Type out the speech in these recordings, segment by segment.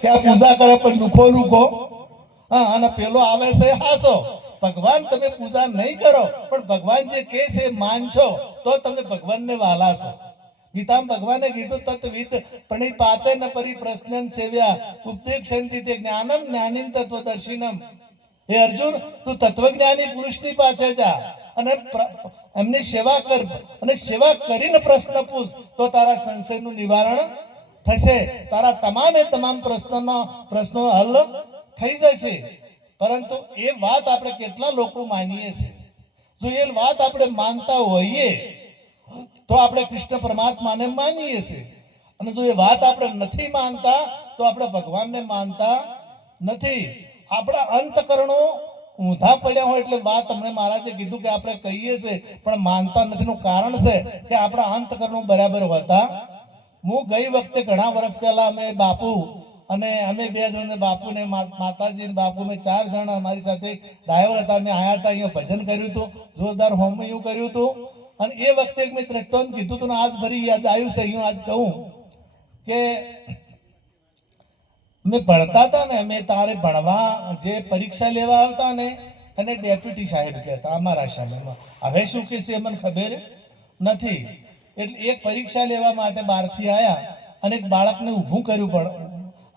કે આ પૂજા કરે પણ લુખો લુખો, હા, અને પેલો આવે છે હાસો. ભગવાન તમે પૂજા નહીં કરો પણ ભગવાન જે કહે છે માનશો તો તમે ભગવાનને વાલા છો. ગીતામાં ભગવાને કીધું તત્વિદ પ્રણિપાતે ન પરિપ્રશ્નન સેવ્યા ઉપદેક્ષંતિ તે જ્ઞાનમ જ્ઞાનીન તત્વદર્શિનમ. હે અર્જુન, તું તત્વજ્ઞાની પુરુષની પાસે જા અને એમની સેવા કર, અને સેવા કરીને પ્રશ્ન પૂછ તો તારા સંશયનું નિવારણ થશે, તારા તમામે તમામ પ્રશ્નો હલ થઈ જશે. પરંતુ એ વાત આપણે કેટલા લોકો માનીએ છીએ? જો એ વાત આપણે માનતા હોઈએ તો આપણે કૃષ્ણ પરમાત્માને માનીએ છીએ, અને જો એ વાત આપણે નથી માનતા તો આપણે ભગવાનને માનતા નથી. આપણા અંતકરણો ઊંધા પડ્યા હોય એટલે વાત હમણાં મહારાજે કીધું કે આપણે કહીએ છીએ પણ માનતા નથી. નું કારણ છે કે આપણા અંતકરણો બરાબર હોતા. હું ગઈ વખતે ઘણા વર્ષ પહેલા અમે બાપુ અને અમે 2 જણ, બાપુ ને માતાજી ને બાપુ, મેં 4 જણ અમારી સાથે ડ્રાઈવર હતા. અમે આયા હતા, અહીંયા ભજન કર્યું હતું, જોરદાર હોમયું કર્યું હતું. અને એ વખતે મેં ત્રટોન કીધું હતું, આજ ફરી યાદ આવ્યું છે. હું આજ કહું કે મેં ભણતા હતા ને, અમે તારે ભણવા જે પરીક્ષા લેવા આવતા ને અને ડેપ્યુટી સાહેબ કહેતા અમારા સમયમાં. હવે શું કે છે મને ખબર નથી. એટલે એક પરીક્ષા લેવા માટે બહારથી આવ્યા અને એક બાળકને ઊભું કર્યું પણ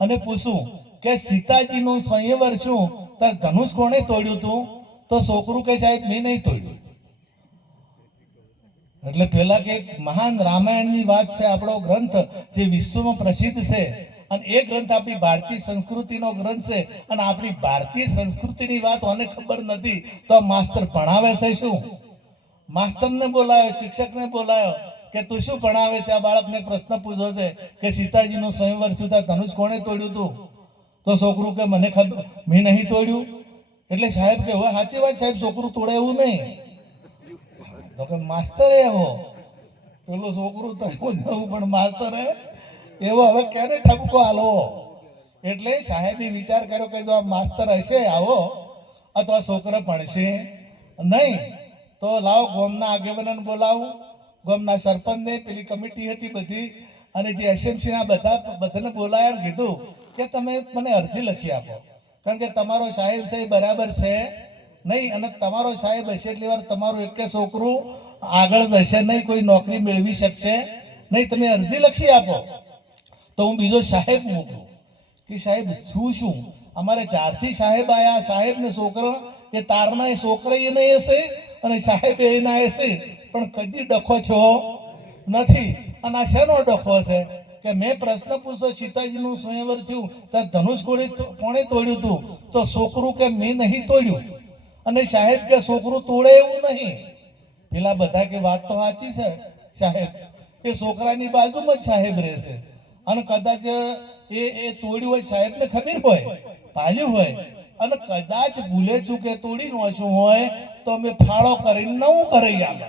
અને પૂછું કે સીતાજીનું સ્વયંવર શું, તાર ધનુષ કોણે તોડ્યું હતું? તો છોકરું કે સાહેબ મેં નહીં તોડ્યું. એટલે પેલા કે મહાન રામાયણની વાત છે, આપણો ગ્રંથ જે વિશ્વમાં પ્રસિદ્ધ છે, અને એ ગ્રંથ આપણી ભારતીય સંસ્કૃતિનો ગ્રંથ છે. અને આપણી ભારતીય સંસ્કૃતિની વાત મને ખબર નથી તો માસ્તર ભણાવે છે શું? માસ્તરને બોલાયો, શિક્ષકને બોલાયો કે તું શું ભણાવે છે? આ બાળકને પ્રશ્ન પૂછ્યો છે કે સીતાજીનું સ્વયંવર શું, ધનુષ કોણે તોડ્યું હતું? તો છોકરું કે મને ખબર, મેં નહીં તોડ્યું. એટલે સાહેબ કે હવે સાચી વાત સાહેબ, છોકરું તોડે એવું નહીં. તો કે માસ્તર એવો, પેલું છોકરું તો એવું નવું પણ માસ્તર એવો, હવે ક્યારે ઠપકો હાલો. એટલે સાહેબે વિચાર કર્યો કે જો આ માસ્તર હશે આવો અથવા છોકરા ભણશે નહીં તો લાવો ગામના આગેવાનને બોલાવું, ગામના સરપંચને, પેલી કમિટી હતી બધી, અને જે એસએમસીના બધાને બોલાયા, કીધું કે તમે મને અરજી લખી આપો, કારણ કે તમારો સાહેબ છે બરાબર છે નહીં, અને તમારો સાહેબ હશે એટલી વાર તમારું એક છોકરું આગળ જશે નહીં, કોઈ નોકરી મેળવી શકશે નહીં. તમે અરજી લખી આપો તો હું બીજો સાહેબ મૂકું કે સાહેબ શું અમારે 4થી સાહેબ આયા, સાહેબ ને છોકરા એ તારના એ છોકરા એ નહીં હશે અને સાહેબ એ ના હશે, પણ કદી ડખો થયો નથી. અને આ શેનો ડખો છે કે મેં પ્રશ્ન પૂછ્યો સીતાજીનું સ્વયંવર થયું ત્યારે ધનુષ કોણે તોડ્યું હતું? તો છોકરું કે મેં નહીં તોડ્યું, અને સાહેબ કે છોકરું તોડે એવું નહીં. પેલા બધા કે વાત તો સાચી છે સાહેબ, એ છોકરાની બાજુમાં જ સાહેબ રહેશે, અને કદાચ એ તોડ્યું હોય, સાહેબને ખબર હોય, પાલ્યું હોય, અને કદાચ ભૂલે ચૂકે તોડી નોશું હોય તો અમે ફાળો કરીને નવું કરી આવે.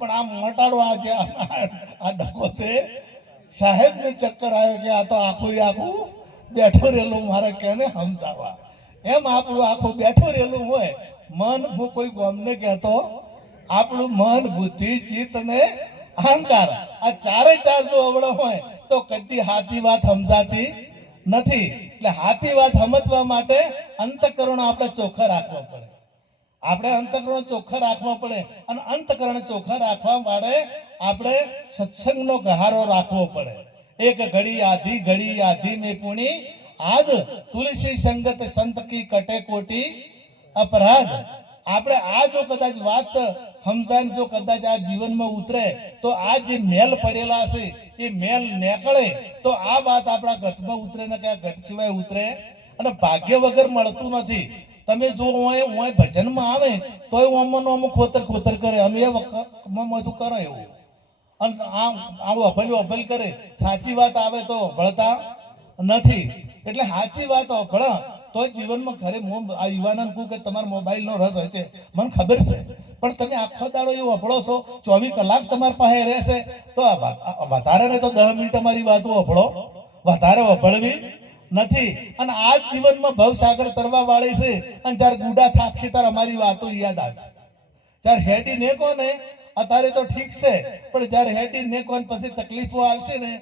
પણ આ મોટાડો આ ડખો છે, સાહેબને ચક્કર આવ્યો કે આ તો આખું બેઠો રહેલું, મારે કેને સમજાવવા. એમ આપણું આખું બેઠું રહેલું હોય મન. હું કોઈ ગોમને કહેતો, આપણું મન, બુદ્ધિ, ચિત્ત ને અહંકાર, આ 4 જો અવળો હોય તો કદી હાથી વાત સમજાતી નથી. એટલે હાથી વાત સમજવા માટે અંતકરણ આપણે ચોખ્ખા રાખવા પડે. આપણે અંતકરણ ચોખ્ખા રાખવા પડે, અને અંતકરણ ચોખ્ખા રાખવા માટે આપણે સત્સંગનો ગહારો રાખવો પડે. એક ઘડી આધી મેં પુણી આદ, તુલસી સંગત સંત કી કટે કોટી અપરાધ. આપણે આ જો કદાચ વાત સમજાય, જો કદાચ આ જીવનમાં ઉતરે તો આ જે મેલ પડેલા છે એ મેલ નીકળે તો આ વાત આપણા ઘટમાં ઉતરે ને કે આ ઘટ સિવાય ઉતરે. અને ભાગ્ય વગર મળતું નથી. તમે જો હું ભજનમાં આવે તોય ઓમનો ખોતર કરે, અમે એ વખતમાં બધું કરે એવું, અને આવું અભલ કરે. સાચી વાત આવે તો અભળતા નથી. એટલે સાચી વાત અભળ તો જીવનમાં ખરે. આ યુવાનોને કહું કે તમારા મોબાઈલનો રસ હશે, મને ખબર છે, પણ તમે આખો દાડો એવું અભળો છો, 24 કલાક તમારી પાસે રહેશે તો વધારે ને તો 10 મિનિટ અમારી વાતો અભળો, વધારે અભળવી નથી. અને આ જીવનમાં ભવસાગર તરવા વાળી છે, અને જ્યારે ગુડા થાકશે ત્યારે અમારી વાતો યાદ આવશે. જ્યારે હેડી ને કોને અત્યારે તો ઠીક છે, પણ જ્યારે હેડી ને કોને પછી તકલીફો આવશે ને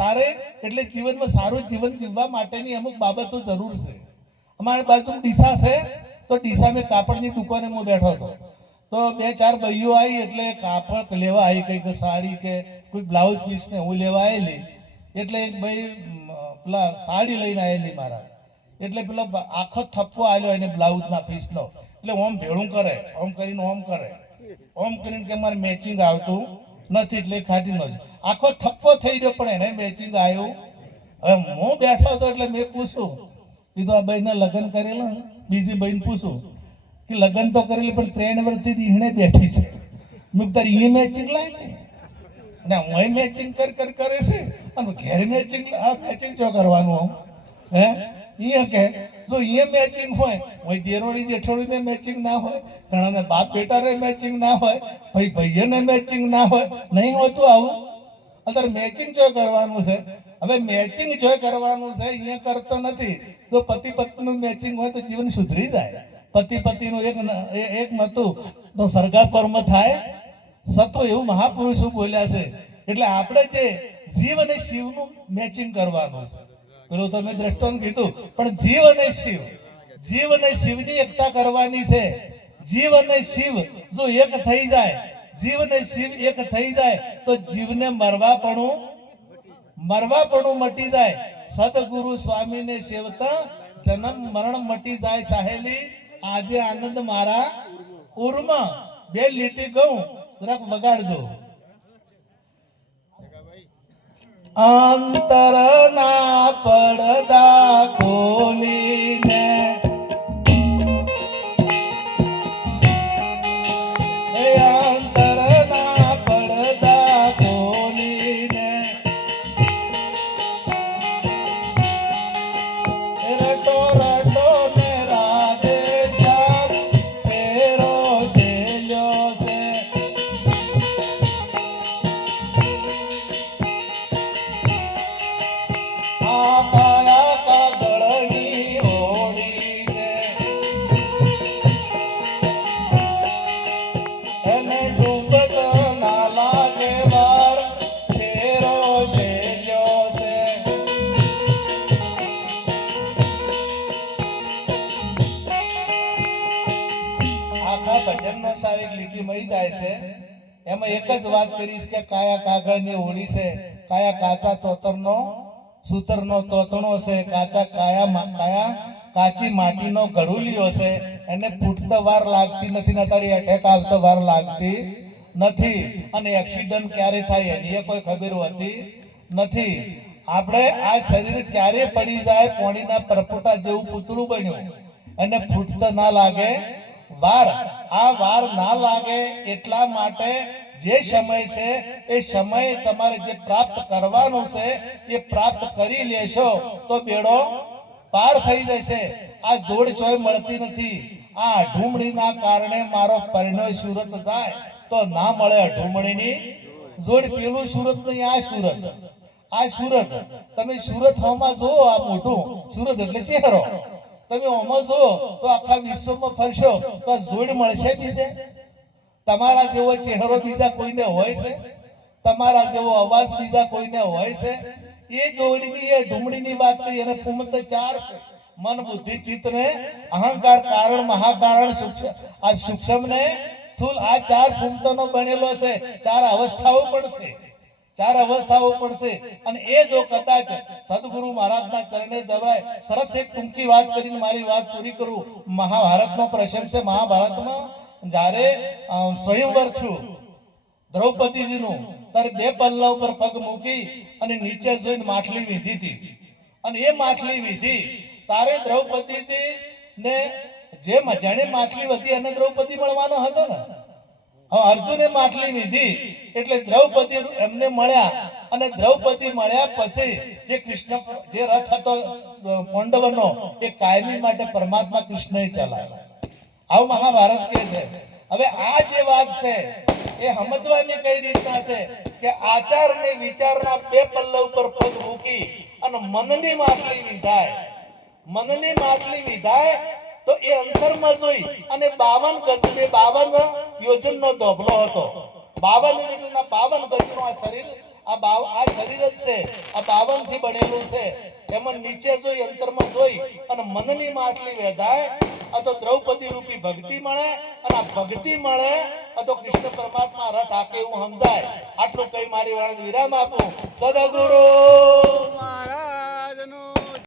તારે એટલે જીવનમાં સારું જીવન જીવવા માટેની અમુક બાબતો જરૂર છે. અમારી બાજુ ડીસા છે, તો ડીસા મેં કાપડની દુકાને હું બેઠો હતો, તો 2-4 ભાઈઓ આવી એટલે કાપડ લેવા આવી, કંઈક સાડી કે કોઈ બ્લાઉઝ પીસ ને હું લેવા આવેલી. એટલે એક ભાઈ પેલા સાડી લઈને આવેલી મારા, એટલે પેલો આખો થપ્પો આવ્યો એને બ્લાઉઝના પીસનો. એટલે ઓમ ભેળું કરે, ઓમ કરીને ઓમ કરે, ઓમ કરીને કે મારે મેચિંગ આવતું નથી, એટલે ખાટી ન આખો થપ્પો થઈ ગયો, પણ એને મેચિંગ આવ્યું. હવે હું બેઠો હતો એટલે મેં પૂછ્યું, કીધું આ ભાઈને લગ્ન કરેલા? બીજી બહેન પૂછું કે લગ્ન તો કરેલી પણ 3 વર્ષથી એને બેઠી છે. મેં તારી એ મેચિંગ લાય ને હું મેચિંગ કરે છે, અને ઘેર મેચિંગ આ મેચિંગ ચો કરવાનું આમ હે અહીંયા કે જો અહીંયા મેચિંગ હોય, ભાઈ દેરોડી જેઠોડીને મેચિંગ ના હોય, ઘણાને બાપ બેટાને મેચિંગ ના હોય, ભાઈ ભાઈઓને મેચિંગ ના હોય, નહીં હોતું આવું. અત્યારે મેચિંગ જો કરવાનું છે. હવે મેચિંગ જો કરવાનું છે, અહીંયા કરતો નથી. જો પતિ પત્નીનું મેચિંગ હોય તો જીવન સુધરી જાય. પતિ પતિનું એક નતું તો સરગા કર્મ થાય સત્વ, એવું મહાપુરુષો બોલ્યા છે. એટલે આપણે જે જીવ અને શિવનું મેચિંગ કરવાનું છે. પેલું તમે દ્રષ્ટાંત કીધું, પણ જીવ અને શિવની એકતા કરવાની છે. જીવ અને શિવ જો એક થઈ જાય, જીવ અને શિવ એક થઈ જાય તો જીવને મરવાપણું મટી જાય. સદગુરુ સ્વામીને સેવતા જન્મ મરણ મટી જાય. સાહેલી આજે આનંદ મારા ઉરમાં, 2 લીટી ગઉં જરાક વગાડજો. અંતરના પડદા ખોલીને અંતરના પડદા ખોલીને રટો રટો ને રાધે શ્યામ ફેરો સેલ્યો છે. ભજનનો સારી લીટી મળી જાય છે. એમાં એક જ વાત કરીશ કે કાયા કાગળની હોળી છે, કાયા કાચા તોતરનો સૂતરનો તોતણો છે, કાચી માટીનો ગળુલિયો છે. એને ફૂટતા વાર લાગતી નથી ને તારી અટેક આવતા વાર લાગતી નથી. અને એક્સિડન્ટ ક્યારે થાય એની કોઈ ખબર હોતી નથી. આપણે આ શરીર ક્યારે પડી જાય, પાણીના પરપોટા જેવું પૂતળું બન્યું, એને ફૂટતા ના લાગે વાર. આ વાર ના લાગે એટલા માટે જે સમય છે એ સમય તમારે જે પ્રાપ્ત કરવાનું છે એ પ્રાપ્ત કરી લેશો તો બેડો પાર થઈ જશે. આ જોડ ચોય મળતી નથી. આ અઢુમણીના કારણે મારો પરિણય સુરત જાય તો ના મળે અઢુમણીની જોડ. પેલું સુરત નહીં, આ સુરત. તમે સુરત હોમાં જો, આ મોટું સુરત એટલે ચહેરો. તમે ઓમાં જો તો આખા વિશ્વમાં ફરશો તો જોડ મળશે બીજે? તમારા જેવો ચહેરો બીજા કોઈને હોય છે? તમારા જેવો અવાજ બીજા કોઈને હોય છે? એ જોડની એ ઢુમડીની વાત કરી. અને ફૂમત 4 છે: મન બુદ્ધિ ચિત્ત ને અહંકાર, કારણ મહાકારણ સૂક્ષ્મ. આ સૂક્ષ્મ ને સ્થૂલ, આ 4 ફૂમતોનો બનેલો છે. 4 અવસ્થાઓ પડશે, 4 અવસ્થાઓ પડશે. અને એ જો કદાચ સદગુરુ મહારાજના ચરણે જવાય. સરસ એક ટૂંકી વાત કરીને મારી વાત પૂરી કરું. મહાભારતનો પ્રસંગ છે. મહાભારતમાં જ્યારે સ્વયંવર થયું દ્રૌપદીજીનું, ત્યારે 2 પલ્લા ઉપર પગ મૂકી અને નીચે જોઈને માટલી વીધી હતી. અને એ માટલી વીધી તારે દ્રૌપદીજી ને જેને માટલી વધી એને દ્રૌપદી મળવાનો હતો ને. અર્જુને માટલી વીધી એટલે દ્રૌપદી એમને મળ્યા. અને દ્રૌપદી મળ્યા પછી જે કૃષ્ણ જે રથ હતો પાંડવનો એ કાયમી માટે પરમાત્મા કૃષ્ણએ ચલાવ્યો. આવું મહાભારત કહે છે. હવે આ જે વાત છે એ સમજવાની કઈ રીતના છે કે આચાર ને વિચારના 2 પલ્લા ઉપર પગ મૂકી અને મનની માટલી વિધાય. મનની માટલી વિધાય તો એ અંતરમાં જોઈ અને 52 ગજ ને 52 યોજનનો ધોબલો હતો. 52 ગજનો આ શરીર આ શરીર જ છે આ 52 થી બનેલું છે એમાં નીચે જોઈ અંતરમાં જોઈ અને મનની માટલી વેધાય આ તો દ્રૌપદી રૂપી ભક્તિ મળે અને આ ભક્તિ મળે આ તો કૃષ્ણ પરમાત્મા રથ આપે એવું સમજાય આટલું કઈ મારી વાણી વિરામ આપું સદગુરુ